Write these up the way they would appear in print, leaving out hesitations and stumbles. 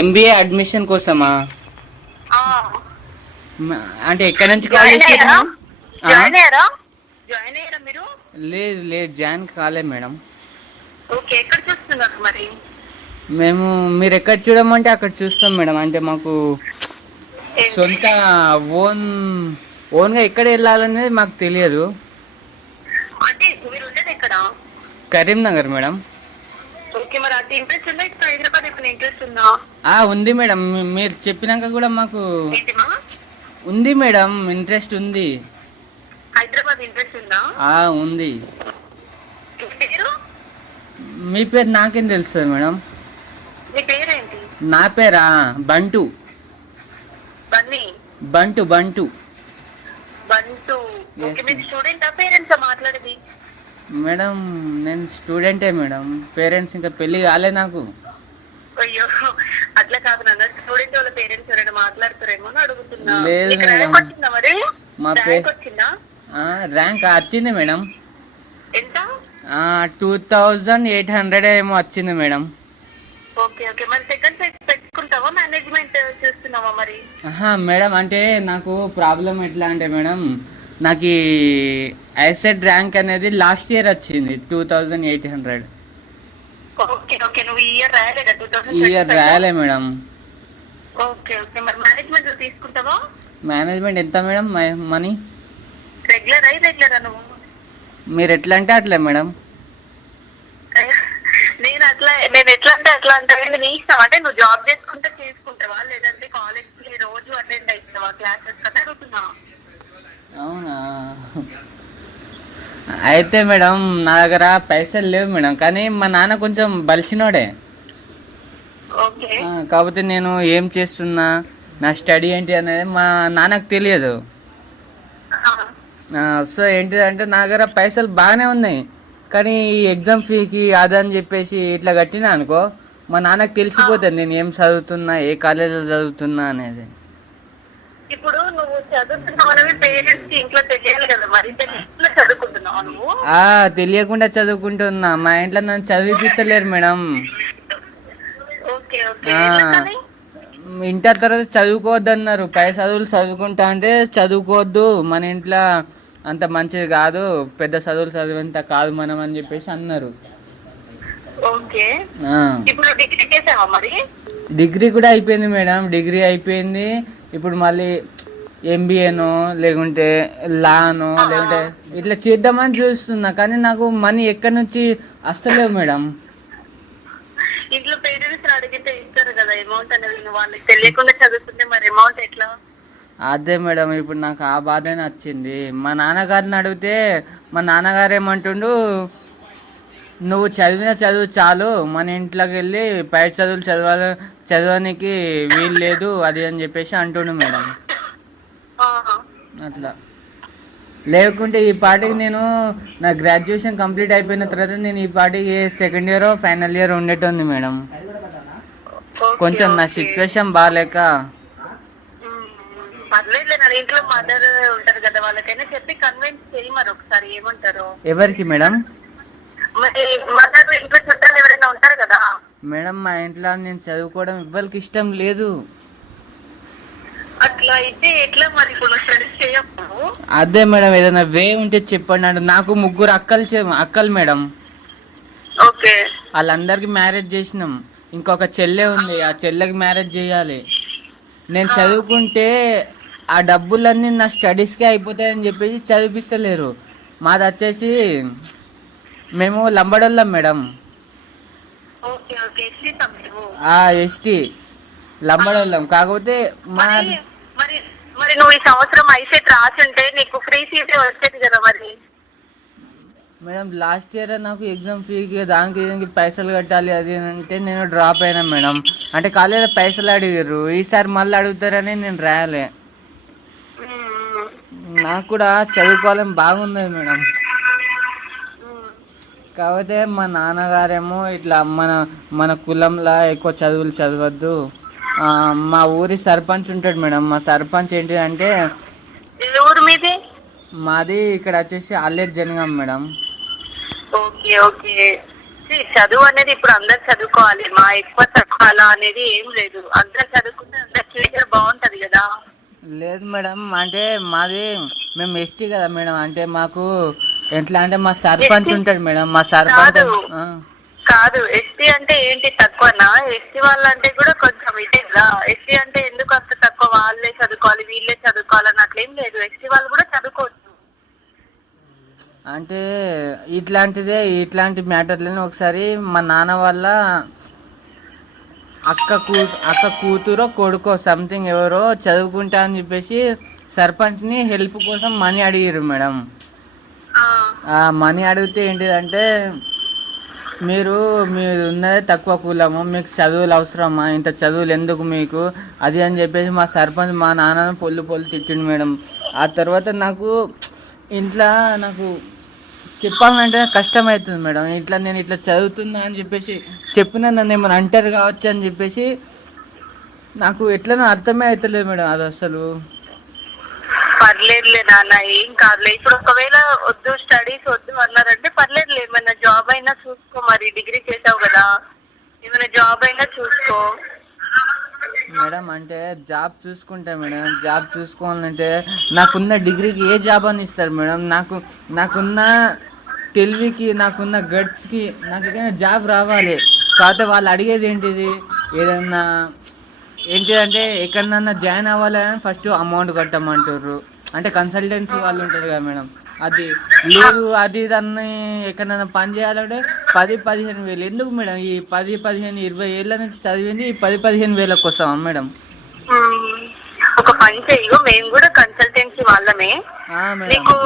MBA admission కోసమా? అంటే ఎక్కడి నుంచి కాల్ చేశారు? లేదు లేదు, జాయిన్ కాలేదు మేడం. మేము మీరు ఎక్కడ చూడమంటే అక్కడ చూస్తాం మేడం. అంటే మాకు సొంత ఓన్గా ఎక్కడ వెళ్ళాలనేది మాకు తెలియదు. కరీంనగర్ మేడం. ఉంది మేడం, మీరు చెప్పినాక కూడా మాకు ఉంది మేడం, ఇంట్రెస్ట్ ఉంది. ఉంది. మీ పేరు నాకేం తెలుస్తుంది మేడం? నా పేరా బంటు. బంటు బంటు మేడం. నేను స్టూడెంటే మేడం. పేరెంట్స్ ఇంకా పెళ్లి కాలే నాకు. అయ్యో అట్లా కాదు నాన్న, స్టూడెంట్ వాళ్ళ పేరెంట్స్ ఎవరైనా మాట్లాడుతారేమో అని అడుగుతున్నా. లేదు మేడం, మా ర్యాంక్ వచ్చింది మేడం. ఎంత? 2800 ఏమో వచ్చింది మేడం. Okay okay. మరి సెకండ్ సైజ్ పెట్టుకుంటావా, మేనేజ్మెంట్ చూస్తున్నావా మరి? మేడం అంటే నాకు ప్రాబ్లం ఎట్లా అంటే మేడం, నాకు ఐసెట్ ర్యాంక్ అనేది లాస్ట్ ఇయర్ వచ్చింది 2800. Okay okay. నువ్వు ఈ ఇయర్ రాయలేదా? ఈ ఇయర్ రాయలే మేడం. Okay okay. మరి మేనేజ్మెంట్ తీసుకుంటావా? మేనేజ్మెంట్ ఎంత మేడం మనీ? రెగ్యులరా నువ్వు? మీరు ఎట్లా అంటే అట్లా మేడం. నేను ఎట్లా అంటే అట్లా అంటే నీ ఇష్టం. అంటే నువ్వు జాబ్ చేసుకుంటే చేసుకుంటావా, లేదంటే కాలేజ్ కి రోజు అటెండ్ అవుతావా క్లాసెస్ కదా అడుగుతున్నా. అవునా? అయితే మేడం నా దగ్గర పైసలు లేవు మేడం, కానీ మా నాన్న కొంచెం బలిసినోడే. కాకపోతే నేను ఏం చేస్తున్నా, నా స్టడీ ఏంటి అనేది మా నాన్నకు తెలియదు. సో ఏంటిదంటే నా దగ్గర పైసలు బాగానే ఉన్నాయి, కానీ ఈ ఎగ్జామ్ ఫీకి అదని చెప్పేసి ఇట్లా కట్టినా అనుకో, మా నాన్నకు తెలిసిపోతుంది నేను ఏం చదువుతున్నా, ఏ కాలేజీలో చదువుతున్నా అనేది. ఇప్పుడు నువ్వు చదువుతున్నావు, పేరెంట్స్ ఇంట్లో తెలియాలి కదా, మరి చదువుకుంటున్నావు నువ్వు? తెలియకుండా చదువుకుంటున్నా. మా ఇంట్లో నన్ను చదివిపిస్తలేరు మేడం. ఇంటర్ తర్వాత చదువుకోవద్దు అన్నారు. పై చదువులు చదువుకుంటా అంటే చదువుకోవద్దు, మన ఇంట్లో అంత మంచిది కాదు, పెద్ద చదువులు చదివేంత కాదు మనం అని చెప్పేసి అన్నారు. డిగ్రీ కూడా అయిపోయింది మేడం. డిగ్రీ అయిపోయింది. ఇప్పుడు మళ్ళీ ఎంబీఏనో లేకుంటే లానో లేకుంటే ఇట్లా చేద్దామని చూస్తున్నా, కానీ నాకు మనీ ఎక్కడి నుంచి వస్తలేవు మేడం. ఇంట్లో పేరెంట్స్ అడిగితే ఇస్తారు కదా అమౌంట్ అనేది, వాళ్ళకి తెలియకుండా చదువుతుంటే మరి అమౌంట్ ఎట్లా? అదే మేడం, ఇప్పుడు నాకు ఆ బాధనే వచ్చింది. మా నాన్నగారిని అడిగితే మా నాన్నగారు ఏమంటుండు, నువ్వు చదివిన చదువు చాలు, మన ఇంట్లోకి వెళ్ళి పై చదువులు చదవడానికి వీలు లేదు అది అని చెప్పేసి అంటుండు మేడం. అట్లా లేకుంటే ఈ పార్టీకి నేను నా గ్రాడ్యుయేషన్ కంప్లీట్ అయిపోయిన తర్వాత నేను ఈ పార్టీకి సెకండ్ ఇయర్ ఫైనల్ ఇయర్ ఉండేటోంది మేడం. కొంచెం నా సిచ్యువేషన్ బాగాలేక. ఇంట్లో మదర్ ఉంటారు కదా, వాళ్ళకైనా చెప్పి కన్విన్స్ చేయి మరి ఒకసారి, ఏమంటారు? ఎవరికి మేడం? మదర్ ఇంట్లో చుట్టాలు ఎవరైనా ఉంటారు కదా మేడం. మా ఇంట్లో నేను చదువుకోవడం ఎవరికి ఇష్టం లేదు. అట్లా అయితే ఎట్లా మరి? అదే మేడం, ఏదైనా వే ఉంటే చెప్పండి. నాకు 3 అక్కలు మేడం. వాళ్ళందరికి మ్యారేజ్ చేసినాం. ఇంకొక చెల్లె ఉంది, ఆ చెల్లెకి మ్యారేజ్ చేయాలి. నేను చదువుకుంటే ఆ డబ్బులన్నీ నా స్టడీస్కే అయిపోతాయని చెప్పేసి చదివిస్తలేరు. మాది వచ్చేసి మేము లంబడోళ్ళం మేడం. ఎస్టీ లంబడోళ్ళం. కాకపోతే మరి నువ్వు ఈ సంవత్సరం ఐసెట్ రాసుంటే నీకు ఫ్రీ సీట్ వచ్చేది కదా మరి. మేడం లాస్ట్ ఇయర్ నాకు ఎగ్జామ్ ఫీకి దానికి పైసలు కట్టాలి అది అంటే నేను డ్రాప్ అయినా మేడం. అంటే కాలేజీలో పైసలు అడిగారు, ఈసారి మళ్ళీ అడుగుతారని నేను రాయలే. నాకు కూడా చదువుకోవాలని బాగుంది మేడం. కాకపోతే మా నాన్నగారేమో ఇట్లా మన కులంలో ఎక్కువ చదువులు చదవద్దు. మా ఊరి సర్పంచ్ ఉంటాడు మేడం. మా సర్పంచ్ ఏంటి అంటే, మాది ఇక్కడ వచ్చేసి అల్లేరు జనగాం మేడం. చదువు అనేది ఇప్పుడు అందరు చదువుకోవాలి, మా ఎక్కువ తక్కువ అలా అనేది ఏం లేదు. అందరు చదువుకుంటే అందరు ఫ్యూచర్ బాగుంటది కదా. లేదు మేడం, అంటే మాది మేము ఎస్టీ కదా మేడం, అంటే మాకు ఎట్లా అంటే మా సర్పంచ్ ఉంటాడు మేడం, మా సర్పంచ్. కాదు ఎస్టీ అంటే ఏంటి తక్కువనా? ఎస్టీ వాళ్ళంటే కూడా కొంచెం ఇదే కదా. ఎస్టీ అంటే ఎందుకు అంత తక్కువ, వాళ్ళే చదువుకోవాలి వీళ్ళే చదువుకోవాలని అట్లేం లేదు, ఎస్టీ వాళ్ళు కూడా చదువుకోవచ్చు. అంటే ఇట్లాంటి మ్యాటర్లను ఒకసారి మా నాన్న వాళ్ళ అక్క కూతురో కొడుకో సంథింగ్ ఎవరో చదువుకుంటా అని చెప్పేసి సర్పంచ్ని హెల్ప్ కోసం మనీ అడిగారు మేడం. ఆ మనీ అడిగితే ఏంటిదంటే, మీరు ఉన్నదే తక్కువ కులము, మీకు చదువులు అవసరమా, ఇంత చదువులు ఎందుకు మీకు, అది అని చెప్పేసి మా సర్పంచ్ మా నాన్నను పొల్లు తిట్టిండు మేడం. ఆ తర్వాత నాకు ఇంట్లో నాకు చెప్పాలంటే కష్టమవుతుంది మేడం. నేను ఇట్లా చదువుతున్నా అని చెప్పేసి చెప్పినా నన్ను ఏమైనా అంటారు కావచ్చు అని చెప్పేసి నాకు ఎట్లనో అర్థమే అవుతలేదు మేడం. అది అసలు పర్లేదులే నాన్న, ఏం కాదులే. ఇప్పుడు ఒకవేళ వద్దు స్టడీస్ వద్దు అన్నారంటే పర్లేదులే, ఏమైనా జాబ్ అయినా చూసుకో. మరి డిగ్రీ చేసావు కదా, ఏమైనా జాబ్ అయినా చూసుకో మేడం. అంటే జాబ్ చూసుకుంటా మేడం, జాబ్ చూసుకోవాలంటే నాకున్న డిగ్రీకి ఏ జాబ్ అని ఇస్తారు మేడం? నాకున్న తెలివికి, నాకున్న గట్స్కి నాకు ఏదైనా జాబ్ రావాలి. కాకపోతే వాళ్ళు అడిగేది ఏంటిది, ఏదన్నా ఏంటిదంటే ఎక్కడన్నా జాయిన్ అవ్వాలని ఫస్ట్ అమౌంట్ కట్టమంటారు. అంటే కన్సల్టెన్సీ వాళ్ళు ఉంటారు కదా మేడం, అది లేదు. అది దాన్ని ఎక్కడైనా పని చేయాలంటే 10-15 వేలు ఎందుకు మేడం? ఈ 10-15-20 ఏళ్ళ నుంచి చదివింది ఈ 10-15 వేలకు వస్తామా మేడం? ఒక పని చెయ్యు, మేము కూడా కన్సల్టెన్సీ వాళ్ళమే. నీకు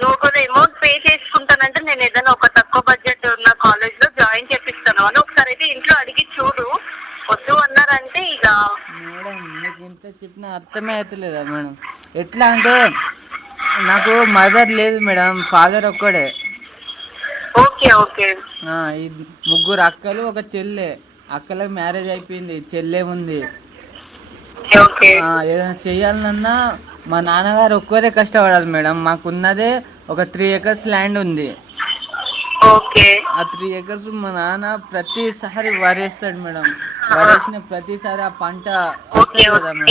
నువ్వు కూడా అమౌంట్ పే చేసుకుంటానంటే నేను ఏదైనా ఒక తక్కువ బడ్జెట్ ఉన్న కాలేజ్ లో జాయిన్ చేపిస్తాను అని ఒకసారి అయితే ఇంట్లో అడిగి చూడు. వద్దు అన్నారంటే ఇక మేడం మీకు ఇంత చెప్పినా అర్థమే అవుతలేదా మేడం? ఎట్లా అంటే నాకు మదర్ లేదు మేడం, ఫాదర్ ఒక్కడే. Okay okay. ఈ 3 అక్కలు, ఒక చెల్లె. అక్కలకు మ్యారేజ్ అయిపోయింది, చెల్లె ఉంది. ఏదైనా చెయ్యాలన్నా మా నాన్నగారు ఒక్కరే కష్టపడాలి మేడం. మాకున్నదే ఒక 3 acres ల్యాండ్ ఉంది. ఆ 3 acres మా నాన్న ప్రతిసారి వరేస్తాడు మేడం. వరేసిన ప్రతిసారి ఆ పంట వస్తుంది కదా మేడం.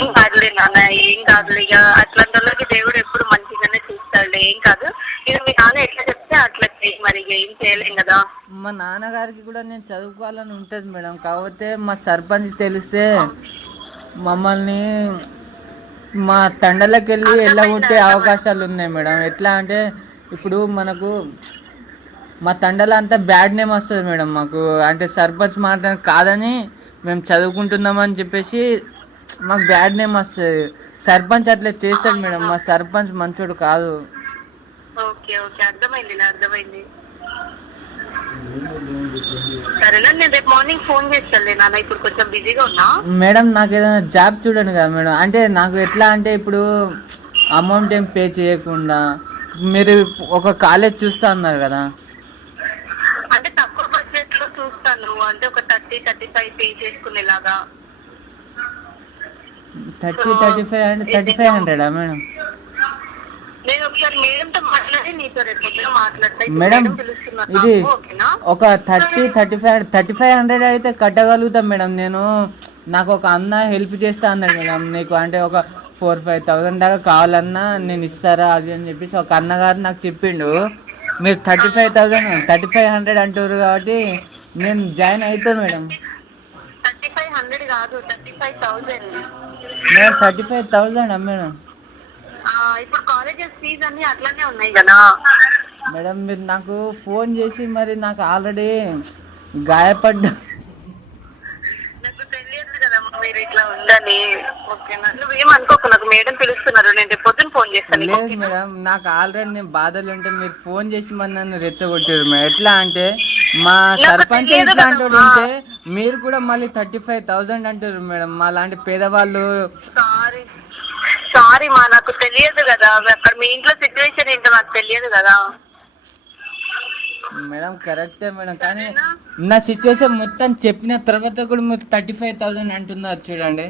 ఏం కాదు, ఇక అట్లాంటి వాళ్ళకి దేవుడు ఎప్పుడు మంచిగానే చూస్తాడు. ఏం కాదు, ఇక మీ నాన్న ఎట్లా చెప్తే అట్లా చెయ్యి, మరి ఏం చేయలేం కదా. మా నాన్నగారికి కూడా నేను చదువుకోవాలని ఉంటుంది మేడం. కాకపోతే మా సర్పంచ్ తెలిస్తే మమ్మల్ని మా తండలకి వెళ్ళి వెళ్ళగొట్టే అవకాశాలు ఉన్నాయి మేడం. ఎట్లా అంటే ఇప్పుడు మనకు మా తండలో అంతా బ్యాడ్ నేమ్ వస్తుంది మేడం మాకు. అంటే సర్పంచ్ మాట కాదని మేము చదువుకుంటున్నామని చెప్పేసి మాకు బ్యాడ్ నేమ్ వస్తుంది. సర్పంచ్ అట్లా చేస్తాడు మేడం, మా సర్పంచ్ మంచోడు కాదు. అర్థమైంది. సరేనా, నేను రేపు మార్నింగ్ ఫోన్ చేస్తాను నాన్న, ఇప్పుడు కొంచెం బిజీగా ఉన్నా. మేడం నాకు ఏదైనా జాబ్ చూడండి కదా మేడం. అంటే నాకు ఎట్లా అంటే ఇప్పుడు అమౌంట్ ఏం పే చేయకుండా మీరు ఒక కాలేజ్ చూస్తా అన్నారు కదా. అంటే తక్కువ బడ్జెట్ లో చూస్తాను, అంటే ఒక 30-35 పే చేసుకునేలాగా. 30-35 అంటే 3500 మేడం? నేను ఒకసారి మేడంతో మాట్లాడి నీతో రేపు మాట్లాడతా మేడం. ఇది ఒక 3500 అయితే కట్టగలుగుతాం మేడం. నాకు ఒక అన్న హెల్ప్ చేస్తా అన్నాడు మేడం. నీకు అంటే ఒక 4-5,000 దాకా కావాలన్నా నేను ఇస్తారా అది అని చెప్పేసి ఒక అన్నగారు నాకు చెప్పిండు. మీరు 3500 అంటారు కాబట్టి నేను జాయిన్ అవుతాను మేడం. 3500 కాదు, 35,000. Madam 35,000 madam? ఇప్పుడు కాలేజెస్ ఫీజు అన్ని అట్లానే ఉన్నాయి కదా మేడం. మీరు నాకు ఫోన్ చేసి మరి నాకు ఆల్రెడీ గాయపడ్డా, నాకు తెలియదు కదా మీరు ఇట్లా ఉందని. ఓకేనా, నువ్వేమనుకోకు, నాకు మేడం పిలుస్తున్నారు, నేను రేపు పొద్దున ఫోన్ చేస్తాను. లేదు మేడం, నాకు ఆల్రెడీ నేను బాధలు ఉంటే మీరు ఫోన్ చేసి మరి నన్ను రెచ్చగొట్టారు మేడం. ఎట్లా అంటే మా సర్పంచ్ ఇట్లా అంటాడు ఉంటే మీరు కూడా మళ్ళీ 35,000 అంటారు మేడం. మా లాంటి పేదవాళ్ళు. సారీ మా, నాకు తెలియదు కదా, అక్కడ మీ ఇంట్లో సిచ్యువేషన్ ఏంటో నాకు తెలియదు కదా మేడం. కరెక్టే మేడం, కానీ నా సిచ్యువేషన్ మొత్తం చెప్పిన తర్వాత కూడా మీరు 35,000 అంటున్నారు చూడండి.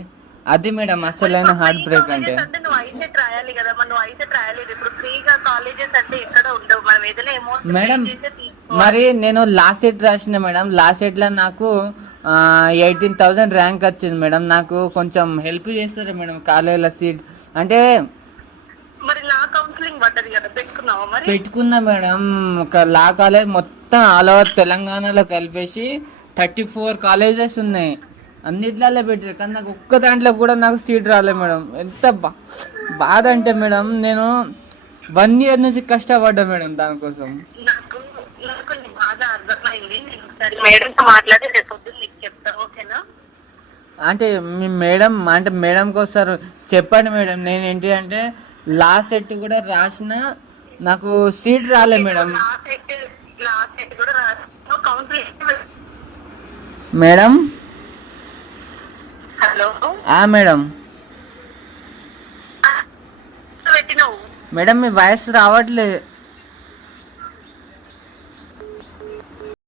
అది మేడం అసలైన హార్ట్ బ్రేక్. అంటే నువ్వు ఐసెట్ రాయాలి కదా, నువ్వు ఐసెట్ రాయలేదు. ఇప్పుడు ఫ్రీగా కాలేజెస్ అంటే ఎక్కడ ఉండవు, మనం ఏదైనా అమౌంట్ మేడం మరి నేను లాస్ట్ సెట్ రాసిన మేడం. లాస్ట్ సెట్లో నాకు 18,000 ర్యాంక్ వచ్చింది మేడం. నాకు కొంచెం హెల్ప్ చేస్తారా మేడం కాలేజీలో సీట్ అంటే? మరి లా కౌన్సిలింగ్ పడ్డది కదా, పెట్టుకున్నావా మరి? పెట్టుకున్నా మేడం. ఒక లా కాలేజ్ మొత్తం ఆల్ ఓవర్ తెలంగాణలో కలిపేసి 34 కాలేజెస్ ఉన్నాయి, అన్నిట్లలో పెట్టారు. కానీ నాకు ఒక్క దాంట్లో కూడా నాకు సీట్ రాలేదు మేడం. ఎంత బాధ అంటే మేడం, నేను 1 year నుంచి కష్టపడ్డా మేడం దానికోసం. నాకు నీ బాధ అర్థమైంది. నేను ఒకసారి మేడంతో మాట్లాడి రేపు పొద్దున్న నీకు చెప్తా, ఓకేనా? అంటే మీ మేడం అంటే మేడంకి వస్తారు చెప్పండి మేడం. నేను ఏంటి అంటే లాస్ట్ సెట్ కూడా రాసిన, నాకు సీట్ రాలే మేడం. లాస్ట్ సెట్ కూడా రాసిన కౌన్సిలింగ్. Madam hello madam. పెట్టినావు మేడం మీ వాయిస్ రావట్లేదు.